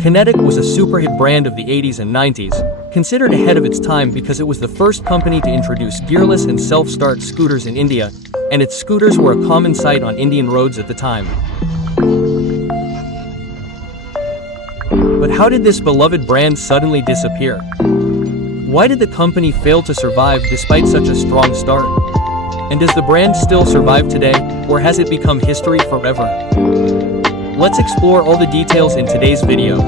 Kinetic was a super-hit brand of the 80s and 90s, considered ahead of its time because it was the first company to introduce gearless and self-start scooters in India, and its scooters were a common sight on Indian roads at the time. But how did this beloved brand suddenly disappear? Why did the company fail to survive despite such a strong start? And does the brand still survive today, or has it become history forever? Let's explore all the details in today's video.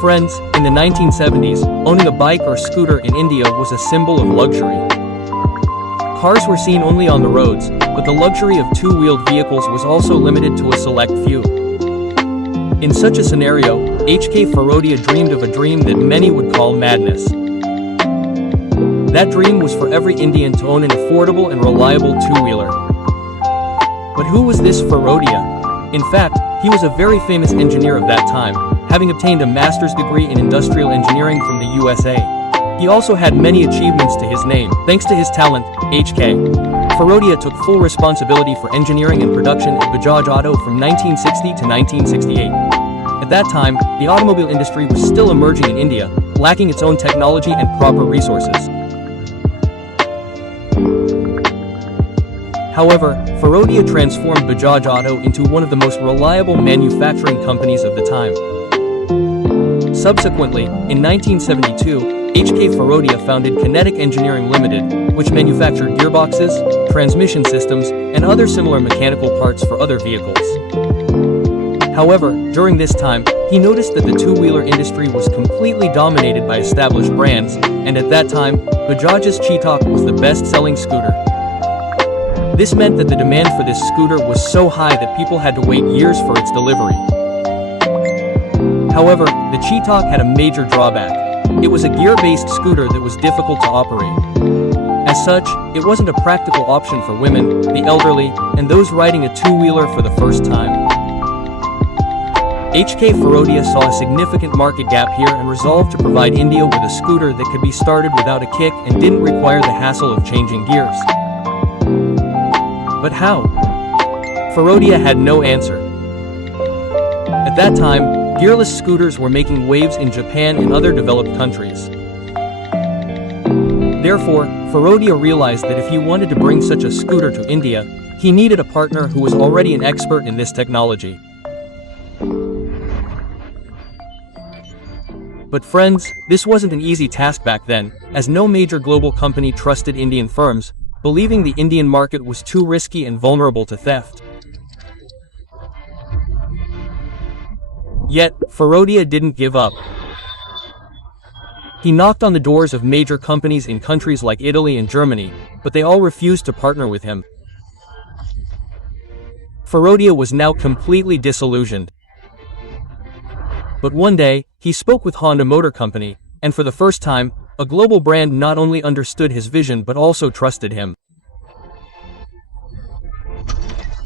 Friends, in the 1970s, owning a bike or scooter in India was a symbol of luxury. Cars were seen only on the roads, but the luxury of two-wheeled vehicles was also limited to a select few. In such a scenario, H.K. Farodia dreamed of a dream that many would call madness. That dream was for every Indian to own an affordable and reliable two-wheeler. But who was this Farodia? In fact, he was a very famous engineer of that time, having obtained a master's degree in industrial engineering from the USA. He also had many achievements to his name. Thanks to his talent, H.K. Farodia took full responsibility for engineering and production at Bajaj Auto from 1960 to 1968. At that time, the automobile industry was still emerging in India, lacking its own technology and proper resources. However, Farodia transformed Bajaj Auto into one of the most reliable manufacturing companies of the time. Subsequently, in 1972, H.K. Farodia founded Kinetic Engineering Limited, which manufactured gearboxes, transmission systems, and other similar mechanical parts for other vehicles. However, during this time, he noticed that the two-wheeler industry was completely dominated by established brands, and at that time, Bajaj's Chetak was the best-selling scooter. This meant that the demand for this scooter was so high that people had to wait years for its delivery. However, the Chetak had a major drawback. It was a gear-based scooter that was difficult to operate. As such, it wasn't a practical option for women, the elderly, and those riding a two-wheeler for the first time. H.K. Farodia saw a significant market gap here and resolved to provide India with a scooter that could be started without a kick and didn't require the hassle of changing gears. But how? Farodia had no answer. At that time, gearless scooters were making waves in Japan and other developed countries. Therefore, Farodia realized that if he wanted to bring such a scooter to India, he needed a partner who was already an expert in this technology. But friends, this wasn't an easy task back then, as no major global company trusted Indian firms, believing the Indian market was too risky and vulnerable to theft. Yet, Farodia didn't give up. He knocked on the doors of major companies in countries like Italy and Germany, but they all refused to partner with him. Farodia was now completely disillusioned. But one day, he spoke with Honda Motor Company, and for the first time, a global brand not only understood his vision but also trusted him.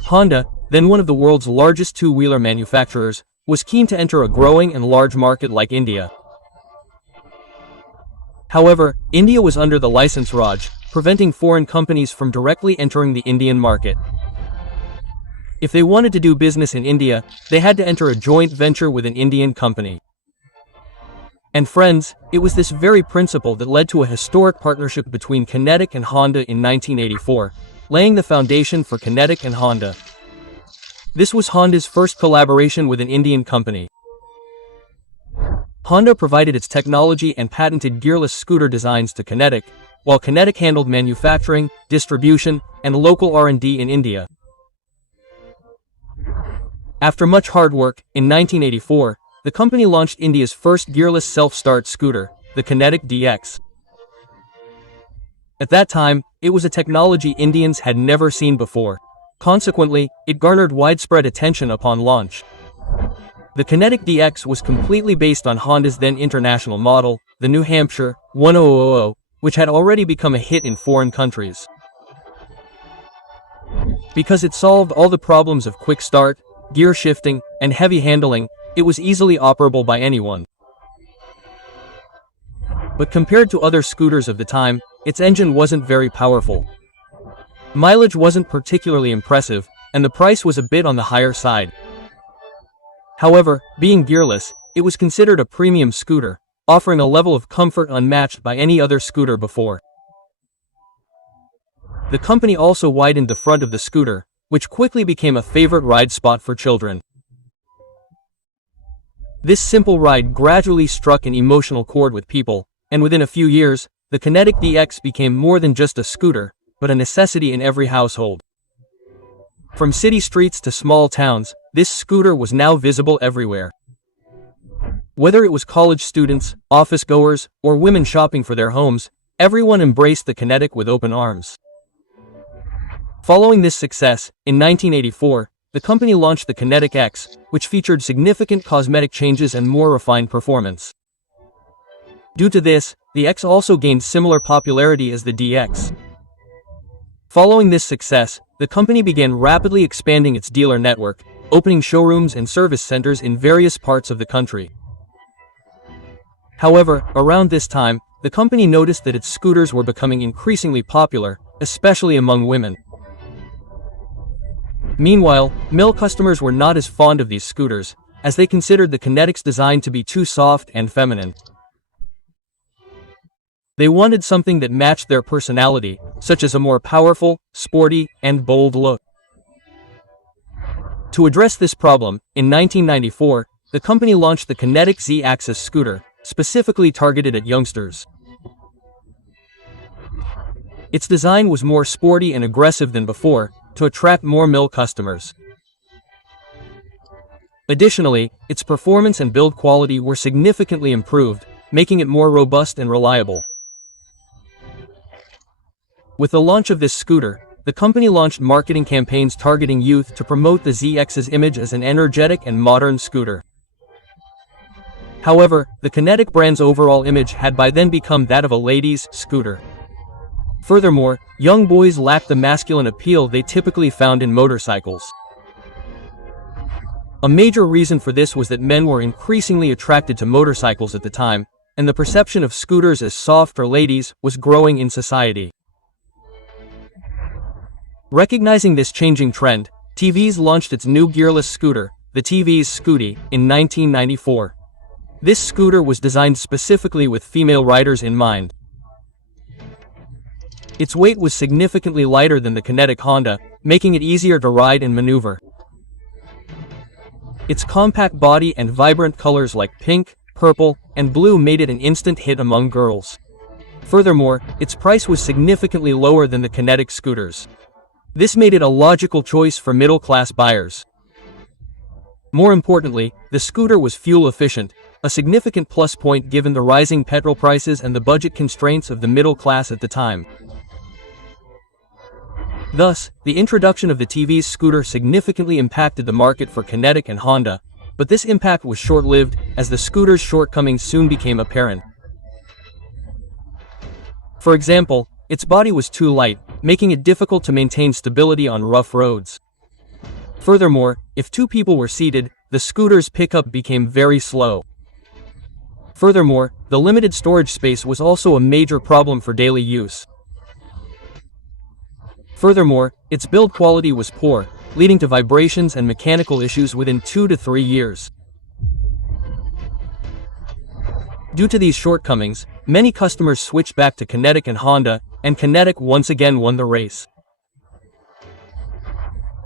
Honda, then one of the world's largest two-wheeler manufacturers, was keen to enter a growing and large market like India. However, India was under the license Raj, preventing foreign companies from directly entering the Indian market. If they wanted to do business in India, they had to enter a joint venture with an Indian company. And friends, it was this very principle that led to a historic partnership between Kinetic and Honda in 1984, laying the foundation for Kinetic and Honda. This was Honda's first collaboration with an Indian company. Honda provided its technology and patented gearless scooter designs to Kinetic, while Kinetic handled manufacturing, distribution, and local R&D in India. After much hard work, in 1984, the company launched India's first gearless self-start scooter, the Kinetic DX. At that time, it was a technology Indians had never seen before. Consequently, it garnered widespread attention upon launch. The Kinetic DX was completely based on Honda's then international model, the New Hampshire 1000, which had already become a hit in foreign countries. Because it solved all the problems of quick start, gear shifting, and heavy handling, it was easily operable by anyone. But compared to other scooters of the time, its engine wasn't very powerful. Mileage wasn't particularly impressive, and the price was a bit on the higher side. However, being gearless, it was considered a premium scooter, offering a level of comfort unmatched by any other scooter before. The company also widened the front of the scooter, which quickly became a favorite ride spot for children. This simple ride gradually struck an emotional chord with people, and within a few years, the Kinetic DX became more than just a scooter, but a necessity in every household. From city streets to small towns, this scooter was now visible everywhere. Whether it was college students, office goers, or women shopping for their homes, everyone embraced the Kinetic with open arms. Following this success, in 1984, the company launched the Kinetic X, which featured significant cosmetic changes and more refined performance. Due to this, the X also gained similar popularity as the DX. Following this success, the company began rapidly expanding its dealer network, opening showrooms and service centers in various parts of the country. However, around this time, the company noticed that its scooters were becoming increasingly popular, especially among women. Meanwhile, male customers were not as fond of these scooters, as they considered the Kinetic's design to be too soft and feminine. They wanted something that matched their personality, such as a more powerful, sporty, and bold look. To address this problem, in 1994, the company launched the Kinetic Z-Axis scooter, specifically targeted at youngsters. Its design was more sporty and aggressive than before, to attract more male customers. Additionally, its performance and build quality were significantly improved, making it more robust and reliable. With the launch of this scooter, the company launched marketing campaigns targeting youth to promote the ZX's image as an energetic and modern scooter. However, the Kinetic brand's overall image had by then become that of a ladies' scooter. Furthermore, young boys lacked the masculine appeal they typically found in motorcycles. A major reason for this was that men were increasingly attracted to motorcycles at the time, and the perception of scooters as soft for ladies was growing in society. Recognizing this changing trend, TVS launched its new gearless scooter, the TVS Scooty, in 1994. This scooter was designed specifically with female riders in mind. Its weight was significantly lighter than the Kinetic Honda, making it easier to ride and maneuver. Its compact body and vibrant colors like pink, purple, and blue made it an instant hit among girls. Furthermore, its price was significantly lower than the Kinetic scooters. This made it a logical choice for middle-class buyers. More importantly, the scooter was fuel efficient, a significant plus point given the rising petrol prices and the budget constraints of the middle class at the time. Thus, the introduction of the TVS scooter significantly impacted the market for Kinetic and Honda, but this impact was short-lived, as the scooter's shortcomings soon became apparent. For example, its body was too light, making it difficult to maintain stability on rough roads. Furthermore, if two people were seated, the scooter's pickup became very slow. Furthermore, the limited storage space was also a major problem for daily use. Furthermore, its build quality was poor, leading to vibrations and mechanical issues within 2 to 3 years. Due to these shortcomings, many customers switched back to Kinetic and Honda, and Kinetic once again won the race.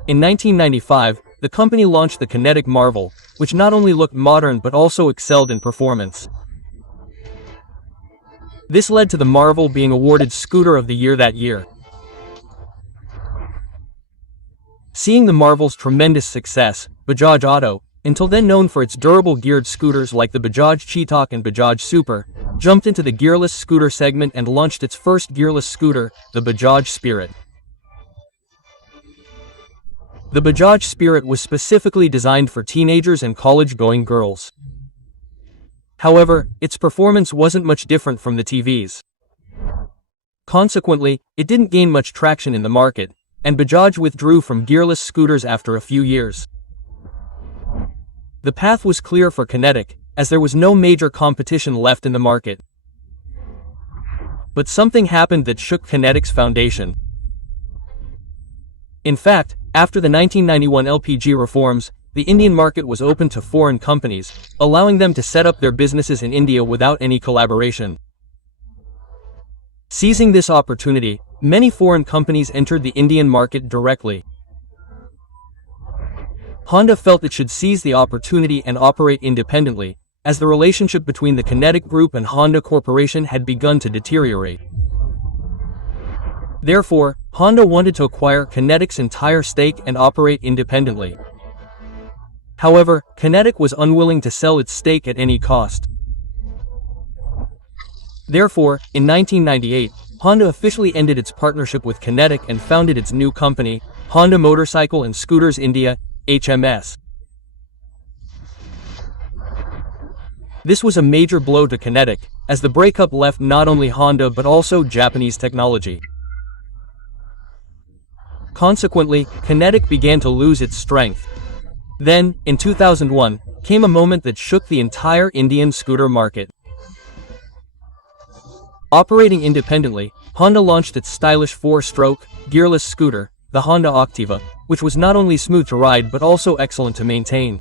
In 1995, the company launched the Kinetic Marvel, which not only looked modern but also excelled in performance. This led to the Marvel being awarded Scooter of the Year that year. Seeing the Marvel's tremendous success, Bajaj Auto, until then known for its durable geared scooters like the Bajaj Chetak and Bajaj Super, jumped into the gearless scooter segment and launched its first gearless scooter, the Bajaj Spirit. The Bajaj Spirit was specifically designed for teenagers and college-going girls. However, its performance wasn't much different from the TVS. Consequently, it didn't gain much traction in the market, and Bajaj withdrew from gearless scooters after a few years. The path was clear for Kinetic, as there was no major competition left in the market. But something happened that shook Kinetic's foundation. In fact, After the 1991 LPG reforms, the Indian market was open to foreign companies, allowing them to set up their businesses in India without any collaboration. Seizing this opportunity, many foreign companies entered the Indian market directly. Honda felt it should seize the opportunity and operate independently, as the relationship between the Kinetic Group and Honda Corporation had begun to deteriorate. Therefore, Honda wanted to acquire Kinetic's entire stake and operate independently. However, Kinetic was unwilling to sell its stake at any cost. Therefore, in 1998, Honda officially ended its partnership with Kinetic and founded its new company, Honda Motorcycle and Scooters India, HMS. This was a major blow to Kinetic, as the breakup left not only Honda but also Japanese technology. Consequently, Kinetic began to lose its strength. Then, in 2001, came a moment that shook the entire Indian scooter market. Operating independently, Honda launched its stylish 4-stroke, gearless scooter, the Honda Activa, which was not only smooth to ride but also excellent to maintain.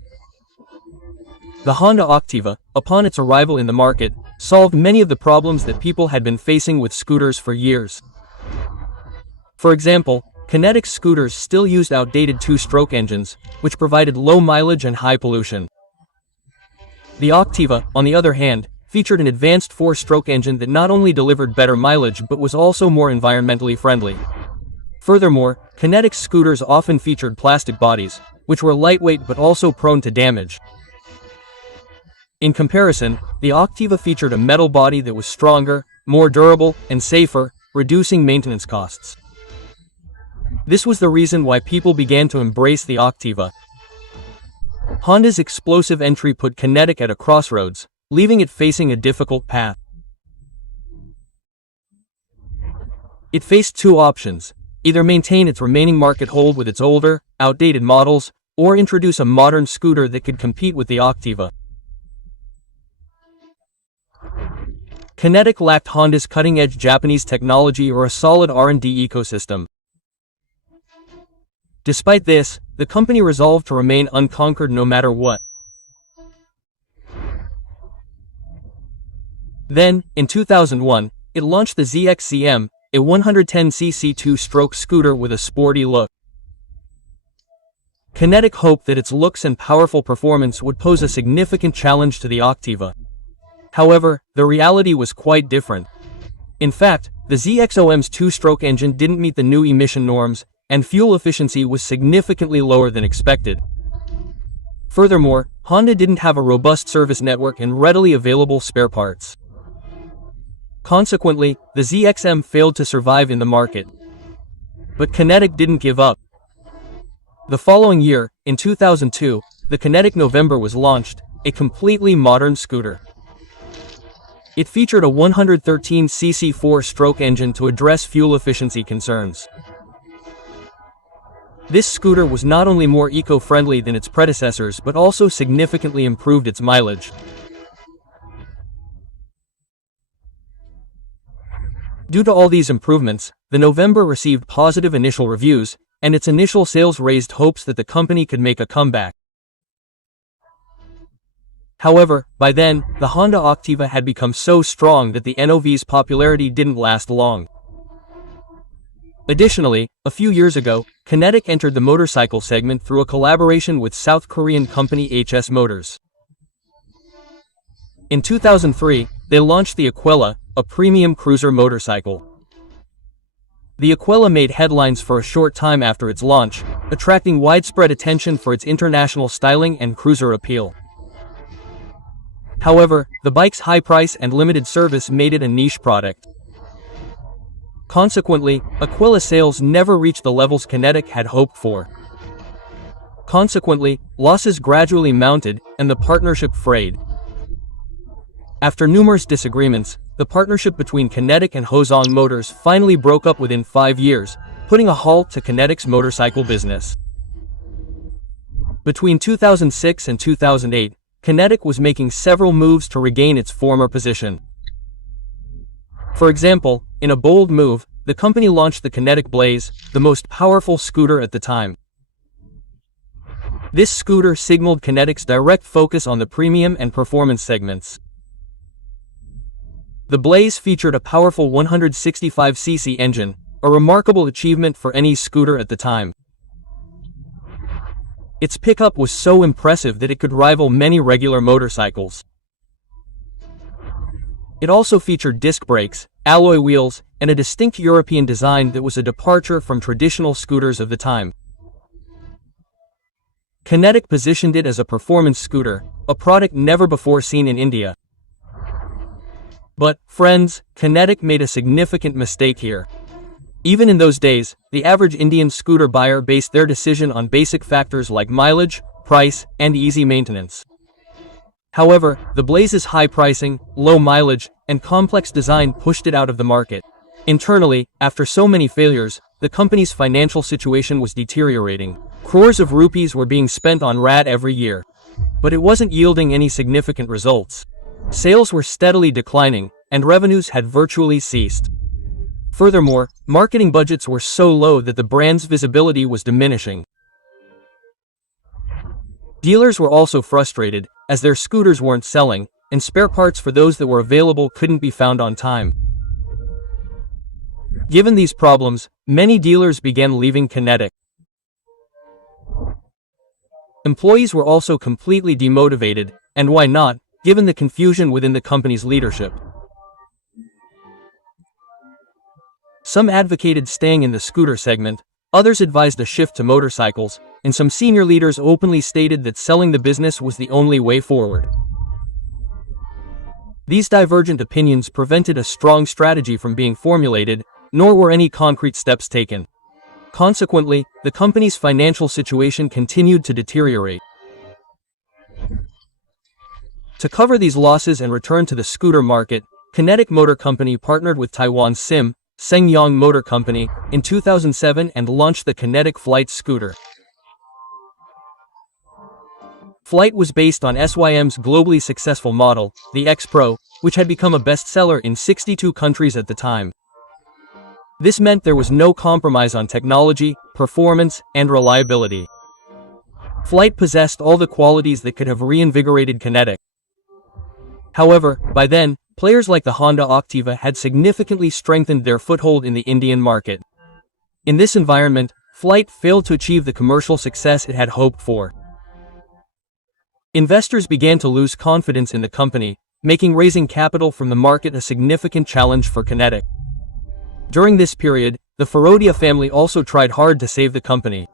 The Honda Activa, upon its arrival in the market, solved many of the problems that people had been facing with scooters for years. For example, Kinetic scooters still used outdated 2-stroke engines, which provided low mileage and high pollution. The Activa, on the other hand, featured an advanced 4-stroke engine that not only delivered better mileage but was also more environmentally friendly. Furthermore, Kinetic scooters often featured plastic bodies, which were lightweight but also prone to damage. In comparison, the Activa featured a metal body that was stronger, more durable, and safer, reducing maintenance costs. This was the reason why people began to embrace the Activa. Honda's explosive entry put Kinetic at a crossroads, leaving it facing a difficult path. It faced two options: either maintain its remaining market hold with its older, outdated models, or introduce a modern scooter that could compete with the Activa. Kinetic lacked Honda's cutting-edge Japanese technology or a solid R&D ecosystem. Despite this, the company resolved to remain unconquered no matter what. Then, in 2001, it launched the ZXCM, a 110cc 2-stroke scooter with a sporty look. Kinetic hoped that its looks and powerful performance would pose a significant challenge to the Activa. However, the reality was quite different. In fact, the ZXOM's 2-stroke engine didn't meet the new emission norms, and fuel efficiency was significantly lower than expected. Furthermore, Honda didn't have a robust service network and readily available spare parts. Consequently, the ZXM failed to survive in the market. But Kinetic didn't give up. The following year, in 2002, the Kinetic November was launched, a completely modern scooter. It featured a 113cc 4-stroke engine to address fuel efficiency concerns. This scooter was not only more eco-friendly than its predecessors but also significantly improved its mileage. Due to all these improvements, the November received positive initial reviews, and its initial sales raised hopes that the company could make a comeback. However, by then, the Honda Activa had become so strong that the NOV's popularity didn't last long. Additionally, a few years ago, Kinetic entered the motorcycle segment through a collaboration with South Korean company HS Motors. In 2003, they launched the Aquila, a premium cruiser motorcycle. The Aquila made headlines for a short time after its launch, attracting widespread attention for its international styling and cruiser appeal. However, the bike's high price and limited service made it a niche product. Consequently, Aquila sales never reached the levels Kinetic had hoped for. Consequently, losses gradually mounted, and the partnership frayed. After numerous disagreements, the partnership between Kinetic and Hozong Motors finally broke up within 5 years, putting a halt to Kinetic's motorcycle business. Between 2006 and 2008, Kinetic was making several moves to regain its former position. For example, in a bold move, the company launched the Kinetic Blaze, the most powerful scooter at the time. This scooter signaled Kinetic's direct focus on the premium and performance segments. The Blaze featured a powerful 165cc engine, a remarkable achievement for any scooter at the time. Its pickup was so impressive that it could rival many regular motorcycles. It also featured disc brakes, alloy wheels, and a distinct European design that was a departure from traditional scooters of the time. Kinetic positioned it as a performance scooter, a product never before seen in India. But, friends, Kinetic made a significant mistake here. Even in those days, the average Indian scooter buyer based their decision on basic factors like mileage, price, and easy maintenance. However, the Blaze's high pricing, low mileage, and complex design pushed it out of the market. Internally, after so many failures, the company's financial situation was deteriorating. Crores of rupees were being spent on RAD every year. But it wasn't yielding any significant results. Sales were steadily declining, and revenues had virtually ceased. Furthermore, marketing budgets were so low that the brand's visibility was diminishing. Dealers were also frustrated, as their scooters weren't selling, and spare parts for those that were available couldn't be found on time. Given these problems, many dealers began leaving Kinetic. Employees were also completely demotivated, and why not, given the confusion within the company's leadership. Some advocated staying in the scooter segment, others advised a shift to motorcycles, and some senior leaders openly stated that selling the business was the only way forward. These divergent opinions prevented a strong strategy from being formulated, nor were any concrete steps taken. Consequently, the company's financial situation continued to deteriorate. To cover these losses and return to the scooter market, Kinetic Motor Company partnered with Taiwan's SANG Motor Company in 2007 and launched the Kinetic Flight scooter. Flight was based on SYM's globally successful model, the X Pro, which had become a bestseller in 62 countries at the time. This meant there was no compromise on technology, performance, and reliability. Flight possessed all the qualities that could have reinvigorated Kinetic. However, by then, players like the Honda Activa had significantly strengthened their foothold in the Indian market. In this environment, Flight failed to achieve the commercial success it had hoped for. Investors began to lose confidence in the company, making raising capital from the market a significant challenge for Kinetic. During this period, the Firodia family also tried hard to save the company.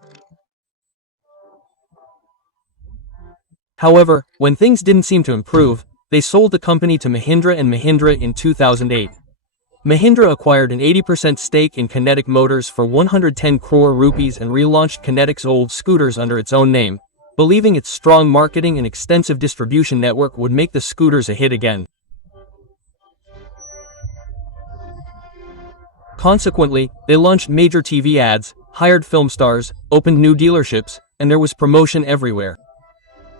However, when things didn't seem to improve, they sold the company to Mahindra & Mahindra in 2008. Mahindra acquired an 80% stake in Kinetic Motors for 110 crore rupees and relaunched Kinetic's old scooters under its own name, believing its strong marketing and extensive distribution network would make the scooters a hit again. Consequently, they launched major TV ads, hired film stars, opened new dealerships, and there was promotion everywhere.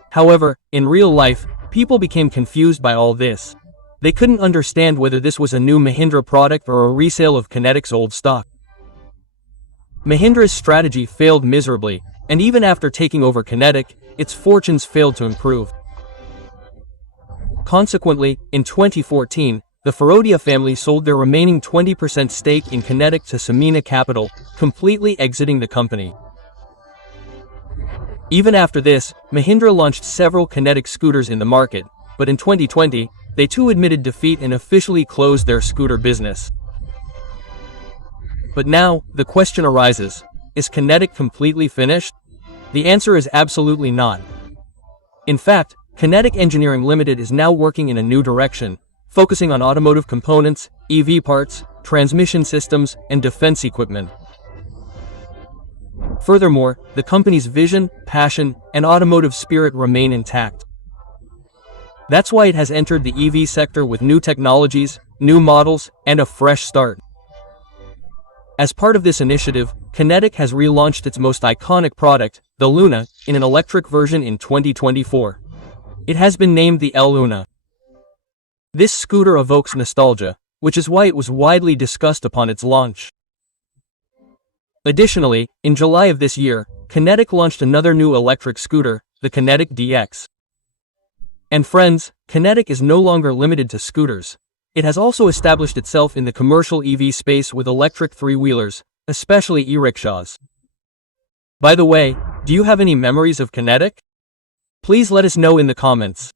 However, in real life, people became confused by all this. They couldn't understand whether this was a new Mahindra product or a resale of Kinetic's old stock. Mahindra's strategy failed miserably, and even after taking over Kinetic, its fortunes failed to improve. Consequently, in 2014, the Firodia family sold their remaining 20% stake in Kinetic to Samina Capital, completely exiting the company. Even after this, Mahindra launched several Kinetic scooters in the market, but in 2020, they too admitted defeat and officially closed their scooter business. But now, the question arises, is Kinetic completely finished? The answer is absolutely not. In fact, Kinetic Engineering Limited is now working in a new direction, focusing on automotive components, EV parts, transmission systems, and defense equipment. Furthermore, the company's vision, passion, and automotive spirit remain intact. That's why it has entered the EV sector with new technologies, new models, and a fresh start. As part of this initiative, Kinetic has relaunched its most iconic product, the Luna, in an electric version in 2024. It has been named the L Luna. This scooter evokes nostalgia, which is why it was widely discussed upon its launch. Additionally, in July of this year, Kinetic launched another new electric scooter, the Kinetic DX. And friends, Kinetic is no longer limited to scooters. It has also established itself in the commercial EV space with electric three-wheelers, especially e-rickshaws. By the way, do you have any memories of Kinetic? Please let us know in the comments.